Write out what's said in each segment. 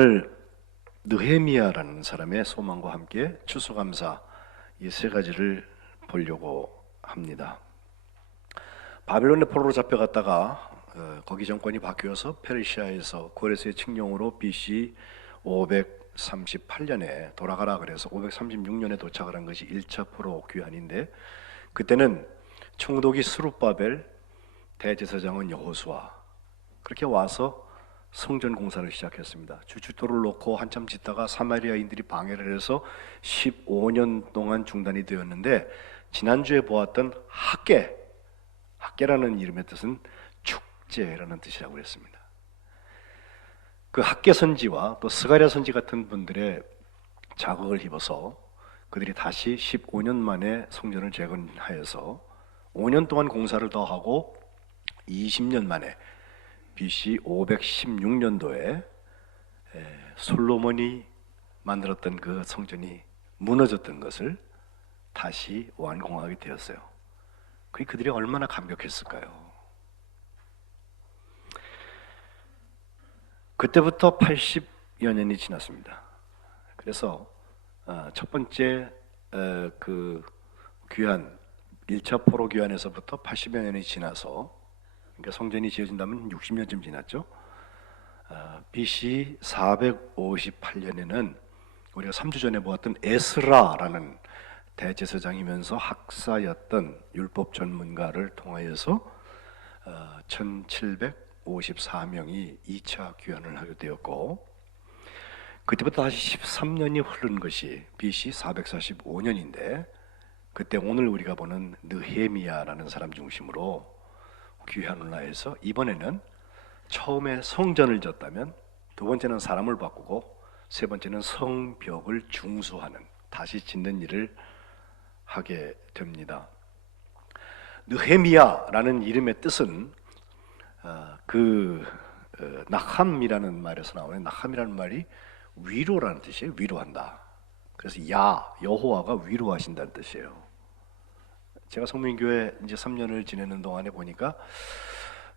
오늘 느헤미야라는 사람의 소망과 함께 추수감사 이 세 가지를 보려고 합니다. 바벨론의 포로로 잡혀갔다가 거기 정권이 바뀌어서 페르시아에서 고레스의 칙령으로 BC 538년에 돌아가라 그래서 536년에 도착을 한 것이 1차 포로 귀환인데, 그때는 총독이 스룹바벨, 대제사장은 여호수아, 그렇게 와서 성전 공사를 시작했습니다. 주춧돌을 놓고 한참 짓다가 사마리아인들이 방해를 해서 15년 동안 중단이 되었는데, 지난주에 보았던 학계라는 이름의 뜻은 축제라는 뜻이라고 했습니다. 그 학계 선지와 또 스가랴 선지 같은 분들의 자극을 입어서 그들이 다시 15년 만에 성전을 재건하여서 5년 동안 공사를 더 하고 20년 만에 BC 516년도에 솔로몬이 만들었던 그 성전이 무너졌던 것을 다시 완공하게 되었어요. 그들이 얼마나 감격했을까요? 그때부터 80여 년이 지났습니다. 그래서 첫 번째 그 귀환, 1차 포로 귀환에서부터 80여 년이 지나서, 그러니까 성전이 지어진다면 60년쯤 지났죠. BC 458년에는 우리가 3주 전에 보았던 에스라라는 대제사장이면서 학사였던 율법 전문가를 통하여서 1754명이 2차 귀환을 하게 되었고, 그때부터 다시 13년이 흐른 것이 BC 445년인데, 그때 오늘 우리가 보는 느헤미야라는 사람 중심으로 귀환을 하여서 이번에는 처음에 성전을 졌다면 두 번째는 사람을 바꾸고 세 번째는 성벽을 중수하는, 다시 짓는 일을 하게 됩니다. 느헤미야라는 이름의 뜻은 나함이라는 말에서 나오는, 나함이라는 말이 위로라는 뜻이에요. 위로한다. 그래서 여호와가 위로하신다는 뜻이에요. 제가 성민교회 이제 3년을 지내는 동안에 보니까,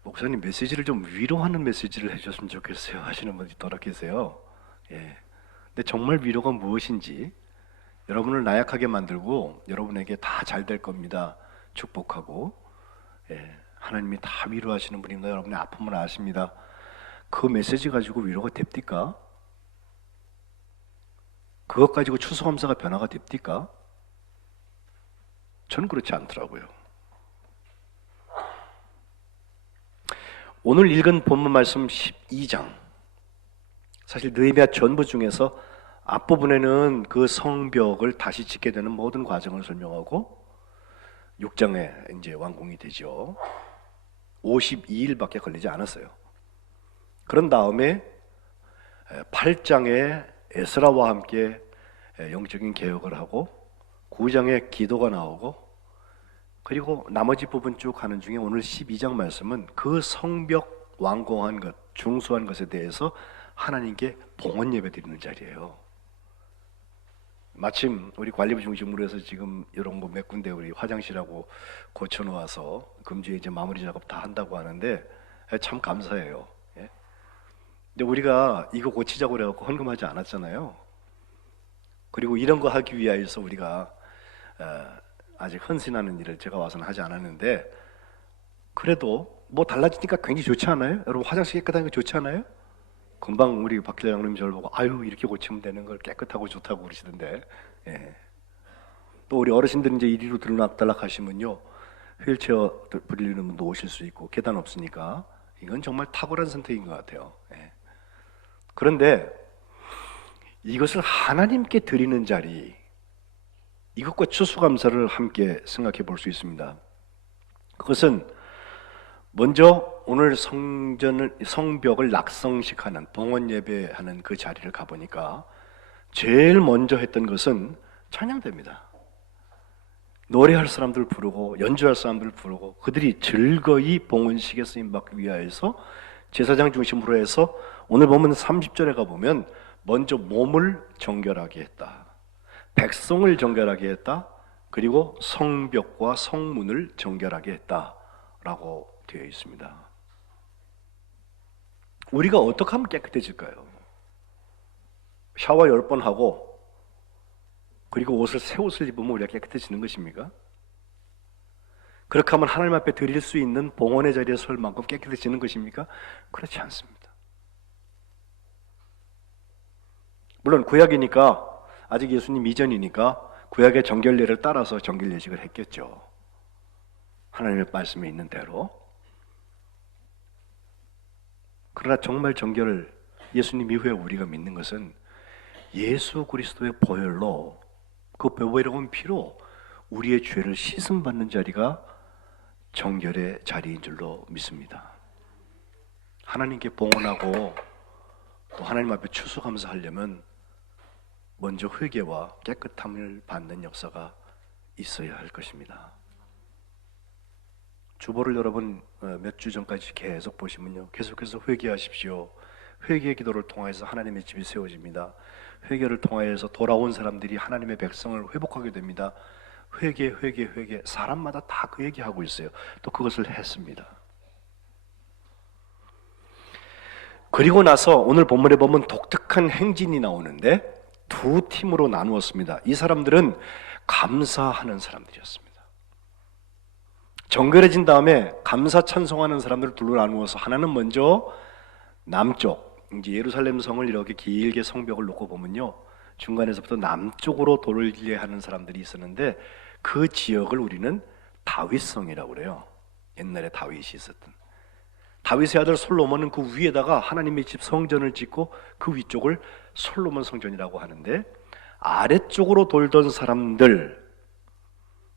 목사님 메시지를 좀 위로하는 메시지를 해줬으면 좋겠어요 하시는 분이 더러 계세요. 근데 정말 위로가 무엇인지, 여러분을 나약하게 만들고 여러분에게 다 잘 될 겁니다, 축복하고, 하나님이 다 위로하시는 분입니다, 여러분의 아픔을 아십니다, 그 메시지 가지고 위로가 됩니까? 그것 가지고 추수감사가 변화가 됩니까? 저는 그렇지 않더라고요. 오늘 읽은 본문 말씀 12장, 사실 느헤미야 전부 중에서 앞부분에는 그 성벽을 다시 짓게 되는 모든 과정을 설명하고 6장에 이제 완공이 되죠. 52일밖에 걸리지 않았어요. 그런 다음에 8장에 에스라와 함께 영적인 개혁을 하고 9장에 기도가 나오고, 그리고 나머지 부분 쭉 가는 중에 오늘 12장 말씀은 그 성벽 완공한 것, 중수한 것에 대해서 하나님께 봉헌 예배 드리는 자리예요. 마침 우리 관리부 중심으로 해서 지금 이런 몇 군데 우리 화장실하고 고쳐놓아서 금주에 이제 마무리 작업 다 한다고 하는데 참 감사해요. 근데 우리가 이거 고치자고 그래갖고 헌금하지 않았잖아요. 그리고 이런 거 하기 위하여서 우리가 아직 헌신하는 일을 제가 와서는 하지 않았는데, 그래도 뭐 달라지니까 굉장히 좋지 않아요? 여러분 화장실 깨끗한 거 좋지 않아요? 금방 우리 박 기자님 저를 보고 아유 이렇게 고치면 되는 걸 깨끗하고 좋다고 그러시던데, 또 우리 어르신들 이제 이리로 들락달락 하시면요, 휠체어 부리는 분도 오실 수 있고 계단 없으니까 이건 정말 탁월한 선택인 것 같아요. 그런데 이것을 하나님께 드리는 자리, 이것과 추수감사를 함께 생각해 볼 수 있습니다. 그것은 먼저 오늘 성벽을 낙성식하는 봉헌 예배하는 그 자리를 가보니까 제일 먼저 했던 것은 찬양대입니다. 노래할 사람들 부르고 연주할 사람들 부르고 그들이 즐거이 봉헌식에 쓰임받기 위하여서 제사장 중심으로 해서, 오늘 보면 30절에 가보면 먼저 몸을 정결하게 했다, 백성을 정결하게 했다, 그리고 성벽과 성문을 정결하게 했다라고 되어 있습니다. 우리가 어떻게 하면 깨끗해질까요? 샤워 10번 하고 그리고 새 옷을 입으면 우리가 깨끗해지는 것입니까? 그렇게 하면 하나님 앞에 드릴 수 있는 봉헌의 자리에 설 만큼 깨끗해지는 것입니까? 그렇지 않습니다. 물론 구약이니까 아직 예수님 이전이니까 구약의 정결례를 따라서 정결예식을 했겠죠. 하나님의 말씀에 있는 대로. 그러나 정말 정결을 예수님 이후에 우리가 믿는 것은 예수 그리스도의 보혈로 그 보혈의 피로 우리의 죄를 씻음받는 자리가 정결의 자리인 줄로 믿습니다. 하나님께 봉헌하고 또 하나님 앞에 추수감사하려면 먼저 회개와 깨끗함을 받는 역사가 있어야 할 것입니다. 주보를 여러분 몇 주 전까지 계속 보시면요, 계속해서 회개하십시오. 회개의 기도를 통해서 하나님의 집이 세워집니다. 회개를 통하여서 돌아온 사람들이 하나님의 백성을 회복하게 됩니다. 회개. 사람마다 다 그 얘기하고 있어요. 또 그것을 했습니다. 그리고 나서 오늘 본문에 보면 독특한 행진이 나오는데 두 팀으로 나누었습니다. 이 사람들은 감사하는 사람들이었습니다. 정결해진 다음에 감사 찬송하는 사람들을 둘로 나누어서 하나는 먼저 남쪽, 이제 예루살렘 성을 이렇게 길게 성벽을 놓고 보면요, 중간에서부터 남쪽으로 돌게 하는 사람들이 있었는데 그 지역을 우리는 다윗성이라고 그래요. 옛날에 다윗이 있었던. 다윗의 아들 솔로몬은 그 위에다가 하나님의 집 성전을 짓고 그 위쪽을 솔로몬 성전이라고 하는데, 아래쪽으로 돌던 사람들,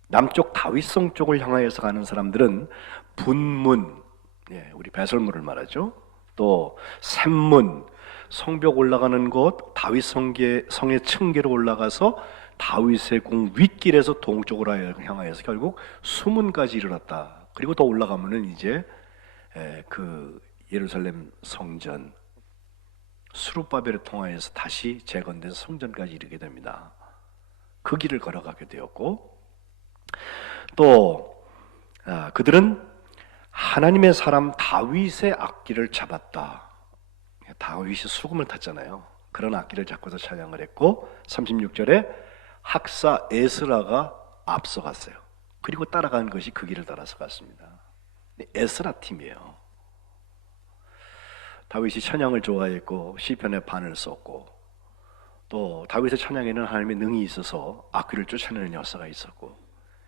남쪽 다윗성 쪽을 향하여서 가는 사람들은 분문, 우리 배설물을 말하죠. 또 샘문, 성벽 올라가는 곳, 다윗 성의 층계로 올라가서 다윗의 궁 윗길에서 동쪽으로 향하여서 결국 수문까지 이르렀다. 그리고 더 올라가면은 이제 그 예루살렘 성전, 수룹바벨을 통하여서 다시 재건된 성전까지 이르게 됩니다. 그 길을 걸어가게 되었고, 또 그들은 하나님의 사람 다윗의 악기를 잡았다. 다윗이 수금을 탔잖아요. 그런 악기를 잡고서 찬양을 했고, 36절에 학사 에스라가 앞서갔어요. 그리고 따라간 것이 그 길을 따라서 갔습니다. 에스라 팀이에요. 다윗이 찬양을 좋아했고 시편에 반을 썼고, 또 다윗의 찬양에는 하나님의 능이 있어서 악귀를 쫓아내는 역사가 있었고,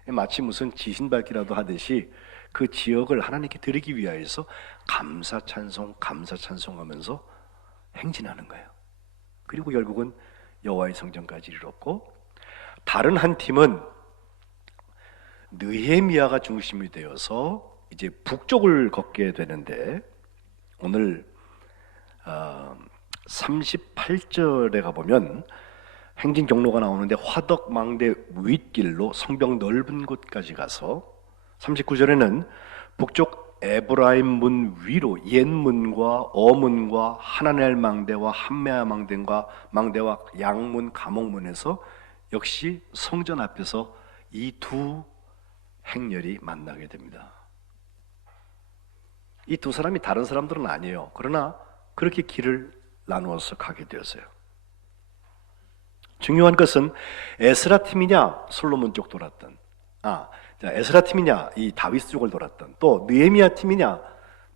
마치 무슨 지신밟기라도 하듯이 그 지역을 하나님께 드리기 위하여서 감사 찬송하면서 행진하는 거예요. 그리고 결국은 여호와의 성전까지 이르렀고, 다른 한 팀은 느헤미야가 중심이 되어서 이제 북쪽을 걷게 되는데, 오늘 38절에 가보면 행진 경로가 나오는데 화덕망대 윗길로 성벽 넓은 곳까지 가서, 39절에는 북쪽 에브라임 문 위로 옛문과 어문과 하나넬 망대와 함메아 망대와 양문 감옥문에서 역시 성전 앞에서 이 두 행렬이 만나게 됩니다. 이 두 사람이 다른 사람들은 아니에요. 그러나 그렇게 길을 나누어서 가게 되었어요. 중요한 것은 에스라 팀이냐 솔로몬 쪽 돌았던, 에스라 팀이냐 이 다윗 쪽을 돌았던, 또 느헤미야 팀이냐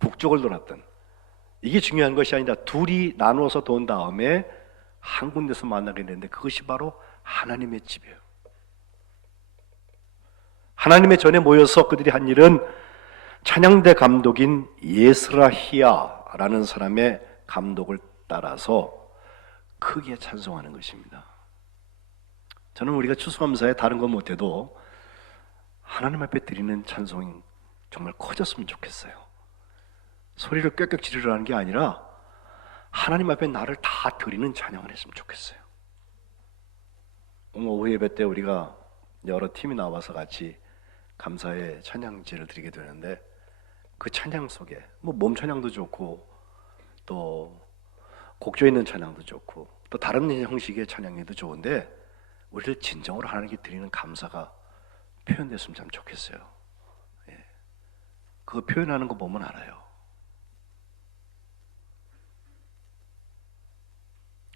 북쪽을 돌았던, 이게 중요한 것이 아니라 둘이 나누어서 돈 다음에 한 군데서 만나게 되는데 그것이 바로 하나님의 집이에요. 하나님의 전에 모여서 그들이 한 일은 찬양대 감독인 예스라히야라는 사람의 감독을 따라서 크게 찬송하는 것입니다. 저는 우리가 추수감사에 다른 것 못해도 하나님 앞에 드리는 찬송이 정말 커졌으면 좋겠어요. 소리를 꽥꽥 지르라는 게 아니라 하나님 앞에 나를 다 드리는 찬양을 했으면 좋겠어요. 오늘 오후 예배 때 우리가 여러 팀이 나와서 같이 감사의 찬양제를 드리게 되는데, 그 찬양 속에 몸 찬양도 좋고 또 곡조 있는 찬양도 좋고 또 다른 형식의 찬양도 좋은데, 우리를 진정으로 하나님께 드리는 감사가 표현됐으면 참 좋겠어요. 그거 표현하는 거 보면 알아요.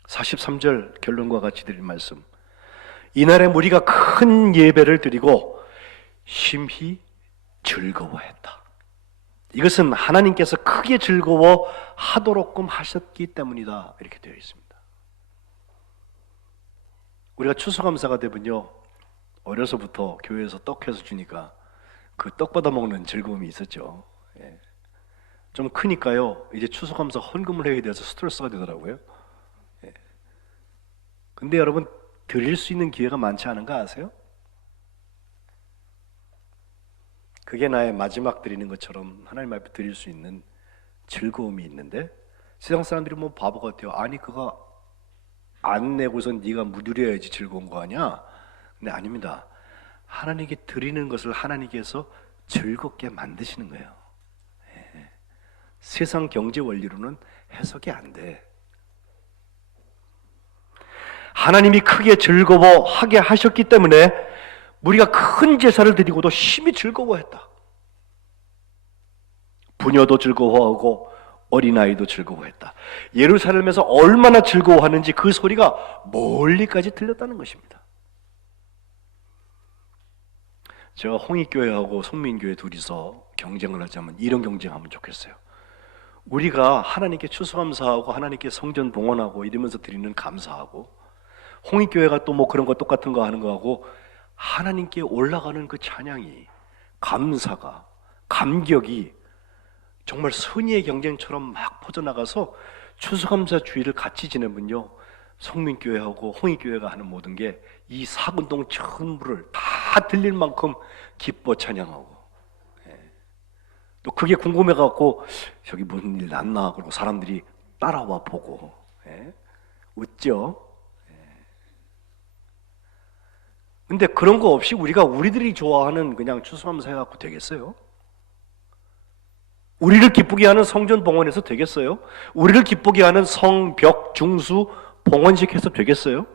43절 결론과 같이 드린 말씀. 이날에 무리가 큰 예배를 드리고 심히 즐거워했다. 이것은 하나님께서 크게 즐거워하도록끔 하셨기 때문이다. 이렇게 되어 있습니다. 우리가 추수감사가 되면요, 어려서부터 교회에서 떡해서 주니까 그 떡 받아 먹는 즐거움이 있었죠. 예. 좀 크니까요, 이제 추수감사 헌금을 해야 돼서 스트레스가 되더라고요. 예. 근데 여러분, 드릴 수 있는 기회가 많지 않은 거 아세요? 그게 나의 마지막 드리는 것처럼 하나님 앞에 드릴 수 있는 즐거움이 있는데, 세상 사람들이 뭐 바보 같아요. 아니 그거 안 내고선 네가 누려야지 즐거운 거 아니야? 근데 아닙니다. 하나님께 드리는 것을 하나님께서 즐겁게 만드시는 거예요. 예. 세상 경제 원리로는 해석이 안 돼. 하나님이 크게 즐거워하게 하셨기 때문에 우리가 큰 제사를 드리고도 심히 즐거워했다. 부녀도 즐거워하고 어린아이도 즐거워했다. 예루살렘에서 얼마나 즐거워하는지 그 소리가 멀리까지 들렸다는 것입니다. 제가 홍익교회하고 성민교회 둘이서 경쟁을 하자면 이런 경쟁하면 좋겠어요. 우리가 하나님께 추수감사하고 하나님께 성전 봉헌하고 이러면서 드리는 감사하고, 홍익교회가 또 뭐 그런 거 똑같은 거 하는 거하고, 하나님께 올라가는 그 찬양이, 감사가, 감격이 정말 선의의 경쟁처럼 막 퍼져나가서 추수감사 주일을 같이 지내면요, 성민교회하고 홍익교회가 하는 모든 게 이 사근동 전부를 다 들릴 만큼 기뻐 찬양하고, 예. 또 그게 궁금해갖고 저기 무슨 일 났나 그러고 사람들이 따라와 보고, 예. 웃죠. 근데 그런 거 없이 우리가 우리들이 좋아하는 그냥 추수감사 해갖고 되겠어요? 우리를 기쁘게 하는 성전 봉헌해서 되겠어요? 우리를 기쁘게 하는 성벽 중수 봉헌식 해서 되겠어요?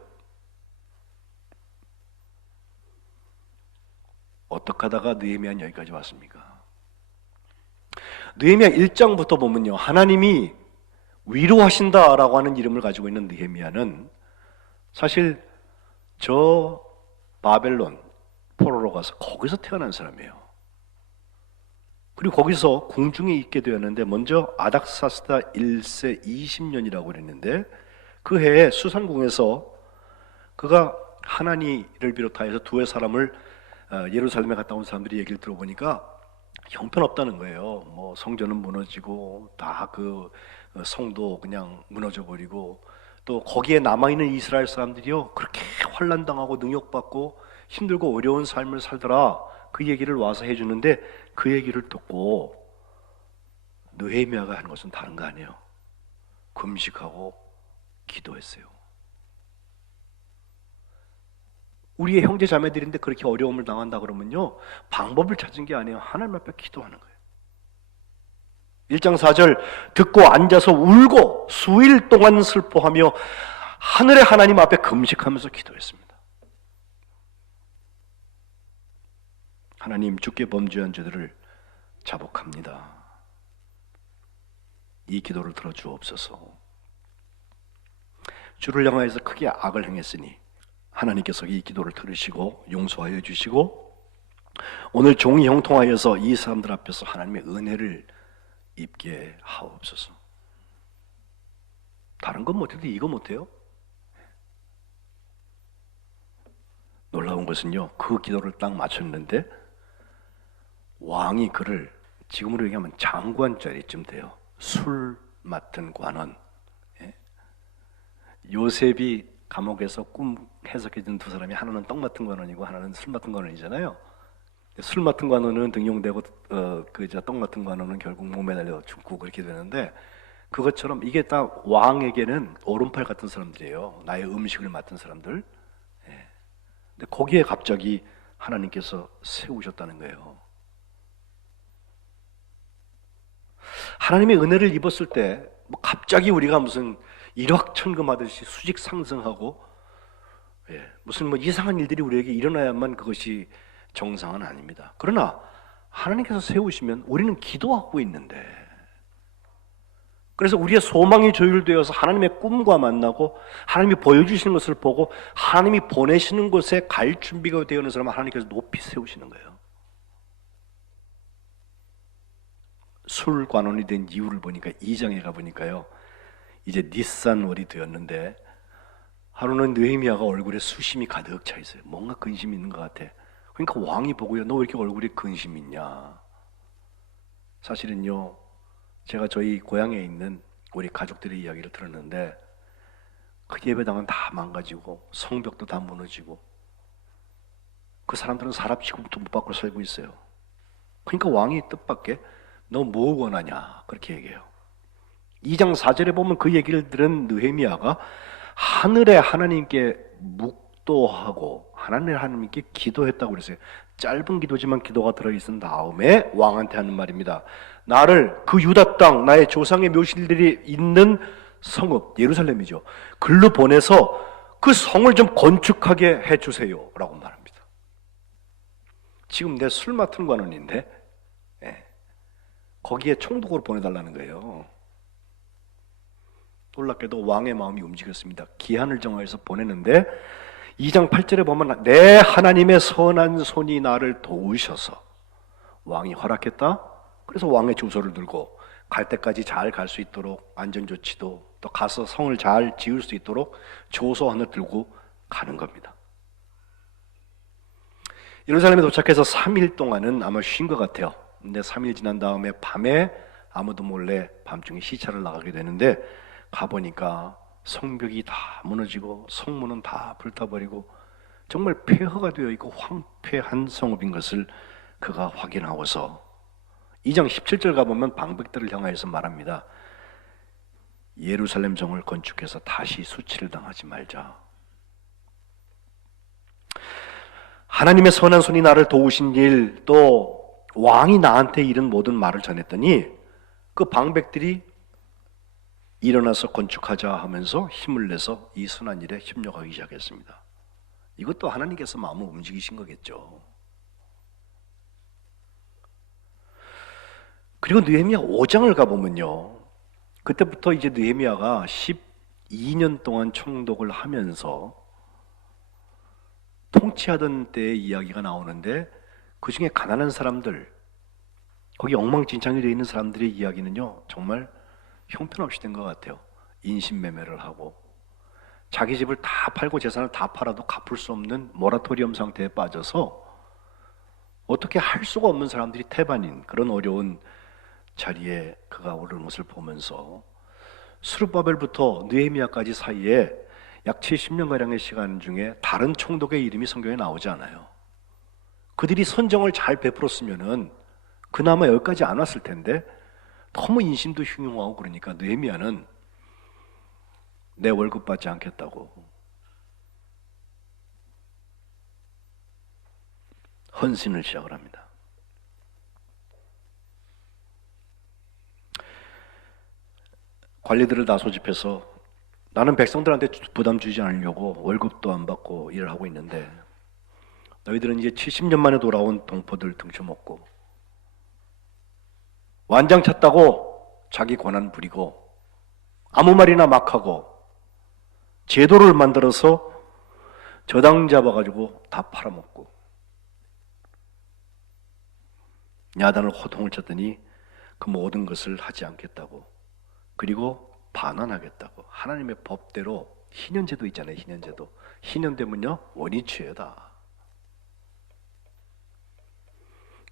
어떻게 하다가 느헤미야는 여기까지 왔습니까? 느헤미야 1장부터 보면요, 하나님이 위로하신다라고 하는 이름을 가지고 있는 느헤미야는 사실 저 바벨론 포로로 가서 거기서 태어난 사람이에요. 그리고 거기서 궁중에 있게 되었는데, 먼저 아닥사스다 1세 20년이라고 그랬는데, 그 해에 수산궁에서 그가 하나니를 비롯하여서 두 사람을 예루살렘에 갔다 온 사람들이 얘기를 들어보니까 형편없다는 거예요. 뭐 성전은 무너지고 다 그 성도 그냥 무너져 버리고, 또 거기에 남아있는 이스라엘 사람들이요, 그렇게 환난당하고 능욕받고 힘들고 어려운 삶을 살더라. 그 얘기를 와서 해주는데, 그 얘기를 듣고 느헤미야가 하는 것은 다른 거 아니에요. 금식하고 기도했어요. 우리의 형제 자매들인데 그렇게 어려움을 당한다 그러면요, 방법을 찾은 게 아니에요. 하나님 앞에 기도하는 거예요. 1장 4절, 듣고 앉아서 울고 수일 동안 슬퍼하며 하늘의 하나님 앞에 금식하면서 기도했습니다. 하나님, 주께 범죄한 저들을 자복합니다. 이 기도를 들어주옵소서. 주를 향하여서 크게 악을 행했으니 하나님께서 이 기도를 들으시고 용서하여 주시고, 오늘 종이 형통하여서 이 사람들 앞에서 하나님의 은혜를 입게 하옵소서. 다른 건 못해도 이거 못해요? 놀라운 것은요, 그 기도를 딱 맞췄는데 왕이 그를, 지금으로 얘기하면 장관짜리쯤 돼요. 술 맡은 관원. 예? 요셉이 감옥에서 꿈 해석해준 두 사람이, 하나는 떡 맡은 관원이고 하나는 술 맡은 관원이잖아요. 술 맡은 관원은 등용되고 떡 맡은 관원은 결국 몸에 달려 죽고 그렇게 되는데, 그것처럼 이게 다 왕에게는 오른팔 같은 사람들이에요. 나의 음식을 맡은 사람들. 예. 근데 거기에 갑자기 하나님께서 세우셨다는 거예요. 하나님의 은혜를 입었을 때 뭐 갑자기 우리가 무슨 일확천금하듯이 수직 상승하고, 예, 무슨 뭐 이상한 일들이 우리에게 일어나야만 그것이 정상은 아닙니다. 그러나 하나님께서 세우시면 우리는 기도하고 있는데, 그래서 우리의 소망이 조율되어서 하나님의 꿈과 만나고 하나님이 보여주시는 것을 보고 하나님이 보내시는 곳에 갈 준비가 되어 있는 사람은 하나님께서 높이 세우시는 거예요. 술관원이 된 이유를 보니까 2장에 가보니까요, 이제 니산월이 되었는데 하루는 느헤미야가 얼굴에 수심이 가득 차 있어요. 뭔가 근심이 있는 것 같아. 그러니까 왕이 보고요, 너 왜 이렇게 얼굴에 근심이 있냐. 사실은요, 제가 저희 고향에 있는 우리 가족들의 이야기를 들었는데 그 예배당은 다 망가지고 성벽도 다 무너지고 그 사람들은 사람 취급도 못 받고 살고 있어요. 그러니까 왕이 뜻밖의 너 뭐 원하냐 그렇게 얘기해요. 2장 4절에 보면 그 얘기를 들은 느헤미야가 하늘의 하나님께 묵도하고 하나님께 기도했다고 그랬어요. 짧은 기도지만 기도가 들어있은 다음에 왕한테 하는 말입니다. 나를 그 유다 땅 나의 조상의 묘실들이 있는 성읍 예루살렘이죠. 글로 보내서 그 성을 좀 건축하게 해주세요 라고 말합니다. 지금 내 술 맡은 관원인데 거기에 총독으로 보내달라는 거예요. 놀랍게도 왕의 마음이 움직였습니다. 기한을 정하여서 보내는데 2장 8절에 보면 내 하나님의 선한 손이 나를 도우셔서 왕이 허락했다. 그래서 왕의 주소를 들고 갈 때까지 잘 갈 수 있도록 안전조치도 또 가서 성을 잘 지을 수 있도록 조소 하나 들고 가는 겁니다. 예루살렘에 도착해서 3일 동안은 아마 쉰 것 같아요. 근데 3일 지난 다음에 밤에 아무도 몰래 밤중에 시차를 나가게 되는데 가보니까 성벽이 다 무너지고 성문은 다 불타버리고 정말 폐허가 되어 있고 황폐한 성읍인 것을 그가 확인하고서 2장 17절 가보면 방백들을 향하여서 말합니다. 예루살렘 성을 건축해서 다시 수치를 당하지 말자. 하나님의 선한 손이 나를 도우신 일, 또 왕이 나한테 이른 모든 말을 전했더니 그 방백들이 일어나서 건축하자 하면서 힘을 내서 이 선한 일에 협력하기 시작했습니다. 이것도 하나님께서 마음을 움직이신 거겠죠. 그리고 느헤미야 5장을 가보면요, 그때부터 이제 느헤미야가 12년 동안 총독을 하면서 통치하던 때의 이야기가 나오는데 그 중에 가난한 사람들, 거기 엉망진창이 되어 있는 사람들의 이야기는요 정말 형편없이 된 것 같아요. 인신매매를 하고 자기 집을 다 팔고 재산을 다 팔아도 갚을 수 없는 모라토리엄 상태에 빠져서 어떻게 할 수가 없는 사람들이 태반인 그런 어려운 자리에 그가 오르는 것을 보면서 스룹바벨부터 느헤미야까지 사이에 약 70년가량의 시간 중에 다른 총독의 이름이 성경에 나오지 않아요. 그들이 선정을 잘 베풀었으면은 그나마 여기까지 안 왔을 텐데 너무 인심도 흉흉하고 그러니까 느헤미야는 내 월급 받지 않겠다고 헌신을 시작을 합니다. 관리들을 다 소집해서 나는 백성들한테 부담 주지 않으려고 월급도 안 받고 일을 하고 있는데 너희들은 이제 70년 만에 돌아온 동포들 등쳐먹고 완장 찼다고 자기 권한 부리고 아무 말이나 막 하고 제도를 만들어서 저당 잡아가지고 다 팔아먹고 야단을 호통을 쳤더니 그 모든 것을 하지 않겠다고, 그리고 반환하겠다고. 하나님의 법대로 희년제도 있잖아요. 희년제도. 희년되면요 원위치해다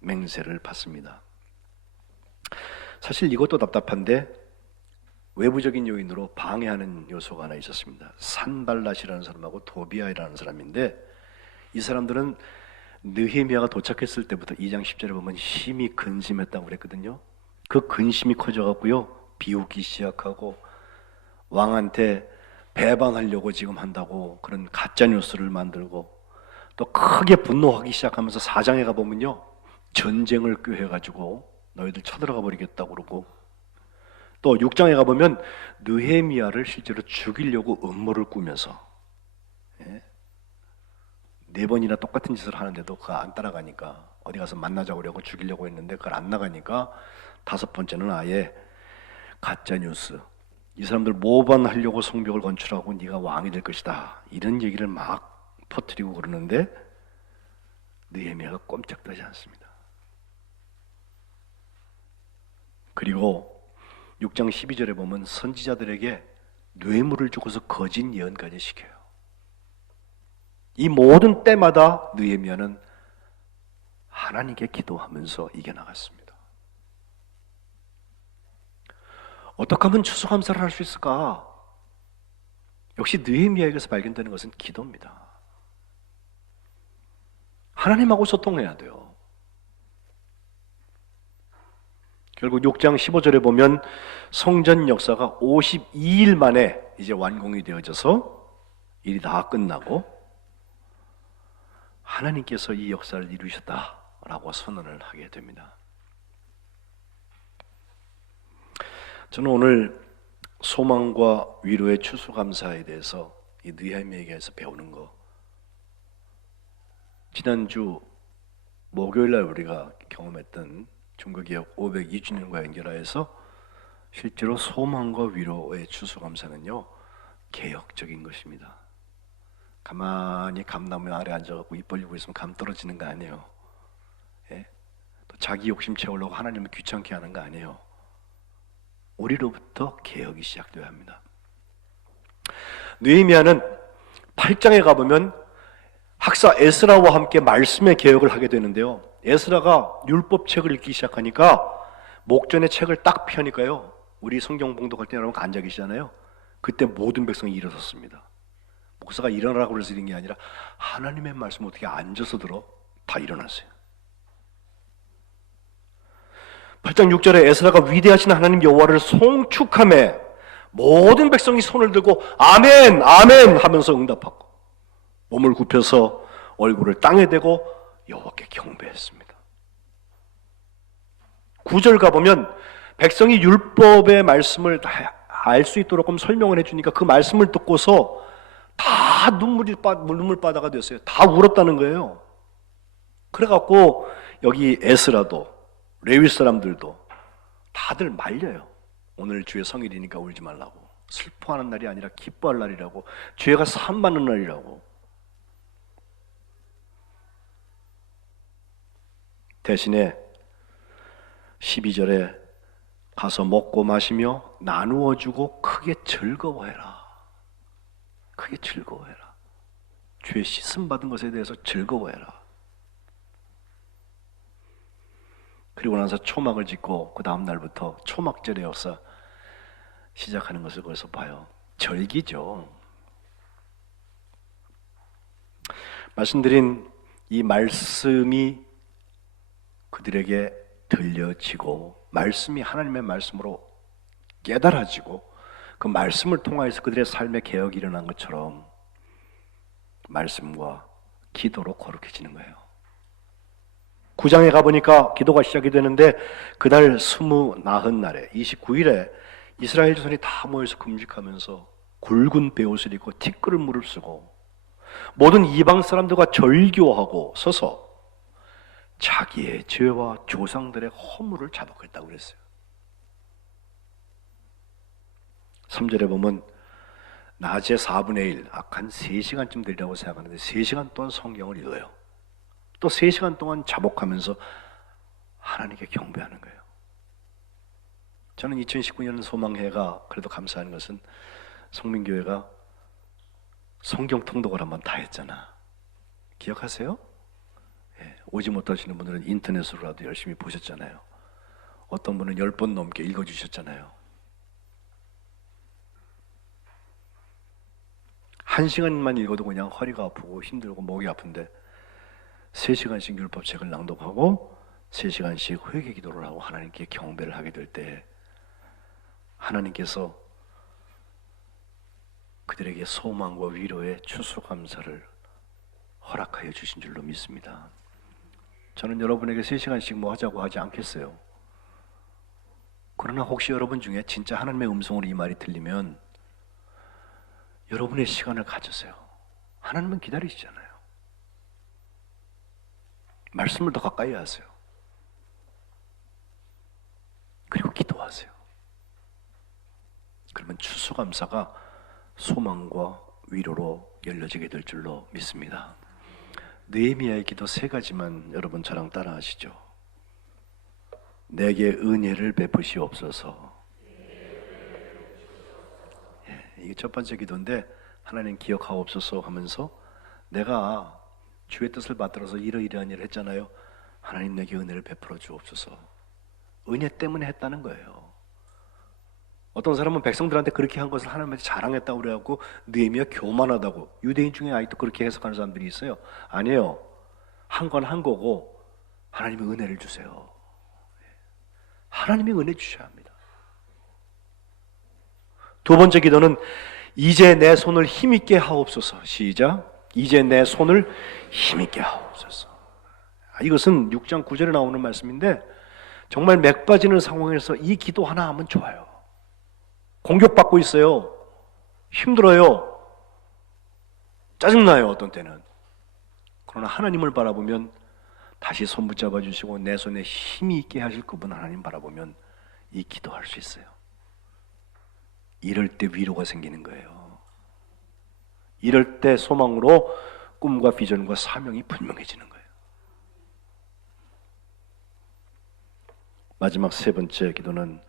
맹세를 받습니다. 사실 이것도 답답한데 외부적인 요인으로 방해하는 요소가 하나 있었습니다. 산발랏이라는 사람하고 도비아이라는 사람인데 이 사람들은 느헤미야가 도착했을 때부터 2장 10절에 보면 심히 근심했다고 그랬거든요. 그 근심이 커져갖고요 비웃기 시작하고 왕한테 배반하려고 지금 한다고 그런 가짜 뉴스를 만들고 또 크게 분노하기 시작하면서 4장에 가보면요 전쟁을 꾀해가지고 너희들 쳐들어가 버리겠다고 그러고, 또 6장에 가보면 느헤미야를 실제로 죽이려고 음모를 꾸면서 4번이나 똑같은 짓을 하는데도 그거 안 따라가니까 어디 가서 만나자고 그러고 죽이려고 했는데 그걸 안 나가니까 5번째는 아예 가짜 뉴스, 이 사람들 모반하려고 성벽을 건축하고 네가 왕이 될 것이다, 이런 얘기를 막 퍼뜨리고 그러는데 느헤미야가 꼼짝하지 않습니다. 그리고 6장 12절에 보면 선지자들에게 뇌물을 주고서 거짓 예언까지 시켜요. 이 모든 때마다 느헤미야는 하나님께 기도하면서 이겨나갔습니다. 어떻게 하면 추수감사를 할 수 있을까? 역시 느헤미야에게서 발견되는 것은 기도입니다. 하나님하고 소통해야 돼요. 결국 6장 15절에 보면 성전 역사가 52일 만에 이제 완공이 되어져서 일이 다 끝나고 하나님께서 이 역사를 이루셨다라고 선언을 하게 됩니다. 저는 오늘 소망과 위로의 추수감사에 대해서 이 느헤미야에게서 배우는 거, 지난주 목요일날 우리가 경험했던 중국개혁 502주년과 연결하여서 실제로 소망과 위로의 추수감사는요, 개혁적인 것입니다. 가만히 감나무 아래 앉아갖고 입 벌리고 있으면 감 떨어지는 거 아니에요. 예? 또 자기 욕심 채우려고 하나님을 귀찮게 하는 거 아니에요. 우리로부터 개혁이 시작되어야 합니다. 느헤미야는 8장에 가보면 학사 에스라와 함께 말씀의 개혁을 하게 되는데요, 에스라가 율법책을 읽기 시작하니까 목전에 책을 딱 펴니까요, 우리 성경 봉독할 때 여러분 앉아 계시잖아요. 그때 모든 백성이 일어섰습니다. 목사가 일어나라고 그래서 이런 게 아니라 하나님의 말씀 어떻게 앉아서 들어? 다 일어났어요. 8장 6절에 에스라가 위대하신 하나님 여호와를 송축하며 모든 백성이 손을 들고 아멘 아멘 하면서 응답하고 몸을 굽혀서 얼굴을 땅에 대고 여호와께 경배했습니다. 9절 가보면 백성이 율법의 말씀을 다 알 수 있도록 설명을 해주니까 그 말씀을 듣고서 다 눈물바다가 됐어요. 다 울었다는 거예요. 그래갖고 여기 에스라도 레위 사람들도 다들 말려요. 오늘 주의 성일이니까 울지 말라고, 슬퍼하는 날이 아니라 기뻐할 날이라고, 죄가 사함받는 날이라고. 대신에 12절에 가서 먹고 마시며 나누어 주고 크게 즐거워해라. 크게 즐거워해라. 죄 씻음 받은 것에 대해서 즐거워해라. 그리고 나서 초막을 짓고 그 다음 날부터 초막절의 역사 시작하는 것을 거기서 봐요. 절기죠. 말씀드린 이 말씀이 그들에게 들려지고 말씀이 하나님의 말씀으로 깨달아지고 그 말씀을 통하여서 그들의 삶의 개혁이 일어난 것처럼 말씀과 기도로 거룩해지는 거예요. 9장에 가보니까 기도가 시작이 되는데 그날 29날에 29일에 이스라엘 자손이 다 모여서 금식하면서 굵은 베옷을 입고 티끌을 무릅쓰고 모든 이방 사람들과 절교하고 서서 자기의 죄와 조상들의 허물을 자복했다고 그랬어요. 3절에 보면 낮에 4분의 1, 한 3시간쯤 되리라고 생각하는데 3시간 동안 성경을 읽어요. 또 3시간 동안 자복하면서 하나님께 경배하는 거예요. 저는 2019년 소망회가 그래도 감사한 것은 성민교회가 성경 통독을 한번 다 했잖아. 기억하세요? 오지 못하시는 분들은 인터넷으로라도 열심히 보셨잖아요. 어떤 분은 10번 넘게 읽어주셨잖아요. 1시간만 읽어도 그냥 허리가 아프고 힘들고 목이 아픈데 3시간씩 율법책을 낭독하고 3시간씩 회개 기도를 하고 하나님께 경배를 하게 될 때 하나님께서 그들에게 소망과 위로의 추수감사를 허락하여 주신 줄로 믿습니다. 저는 여러분에게 3시간씩 뭐 하자고 하지 않겠어요. 그러나 혹시 여러분 중에 진짜 하나님의 음성으로 이 말이 들리면 여러분의 시간을 가져세요. 하나님은 기다리시잖아요. 말씀을 더 가까이 하세요. 그리고 기도하세요. 그러면 추수감사가 소망과 위로로 열려지게 될 줄로 믿습니다. 느헤미야의 기도 세 가지만 여러분 저랑 따라 하시죠. 내게 은혜를 베푸시옵소서. 이게 첫 번째 기도인데, 하나님 기억하옵소서 하면서 내가 주의 뜻을 받들어서 이러이러한 일을 했잖아요. 하나님 내게 은혜를 베풀어 주옵소서. 은혜 때문에 했다는 거예요. 어떤 사람은 백성들한테 그렇게 한 것을 하나님한테 자랑했다고 그래갖고 느헤미야 교만하다고, 유대인 중에 아직도 그렇게 해석하는 사람들이 있어요. 아니에요. 한 건 한 거고 하나님이 은혜를 주세요. 하나님이 은혜 주셔야 합니다. 두 번째 기도는 이제 내 손을 힘있게 하옵소서. 시작. 이제 내 손을 힘있게 하옵소서. 이것은 6장 9절에 나오는 말씀인데, 정말 맥 빠지는 상황에서 이 기도 하나 하면 좋아요. 공격받고 있어요. 힘들어요. 짜증나요, 어떤 때는. 그러나 하나님을 바라보면, 다시 손 붙잡아 주시고 내 손에 힘이 있게 하실 그분 하나님 바라보면 이 기도할 수 있어요. 이럴 때 위로가 생기는 거예요. 이럴 때 소망으로 꿈과 비전과 사명이 분명해지는 거예요. 마지막 세 번째 기도는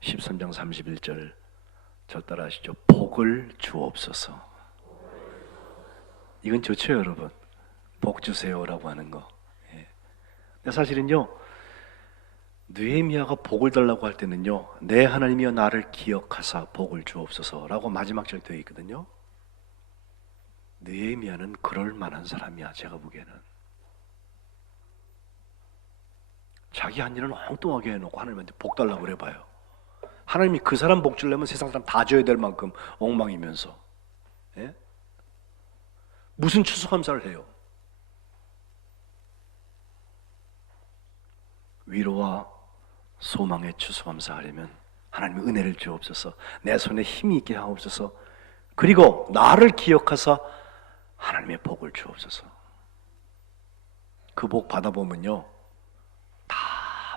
13장 31절, 저 따라 하시죠. 복을 주옵소서. 이건 좋죠, 여러분. 복 주세요라고 하는 거. 근데 사실은요, 느헤미야가 복을 달라고 할 때는요, 내 하나님이여 나를 기억하사 복을 주옵소서라고 마지막 절 되어 있거든요. 느헤미야는 그럴 만한 사람이야, 제가 보기에는. 자기 한 일은 엉뚱하게 해놓고 하나님한테 복 달라고 그래봐요. 하나님이 그 사람 복 주려면 세상 사람 다 줘야 될 만큼 엉망이면서, 예? 무슨 추수감사를 해요? 위로와 소망의 추수감사하려면 하나님의 은혜를 주옵소서, 내 손에 힘이 있게 하옵소서, 그리고 나를 기억하사 하나님의 복을 주옵소서. 그 복 받아보면요, 다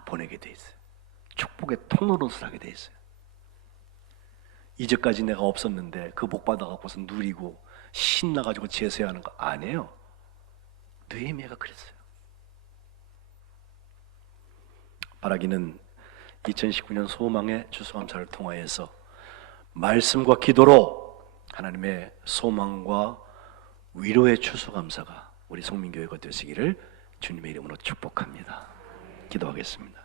보내게 돼 있어요. 축복의 통로로서 하게 돼 있어요. 이제까지 내가 없었는데 그 복 받아갖고서 누리고 신나가지고 제세하는 거 아니에요. 느헤미야가 그랬어요. 바라기는 2019년 소망의 추수감사를 통하여서 말씀과 기도로 하나님의 소망과 위로의 추수감사가 우리 성민교회가 되시기를 주님의 이름으로 축복합니다. 기도하겠습니다.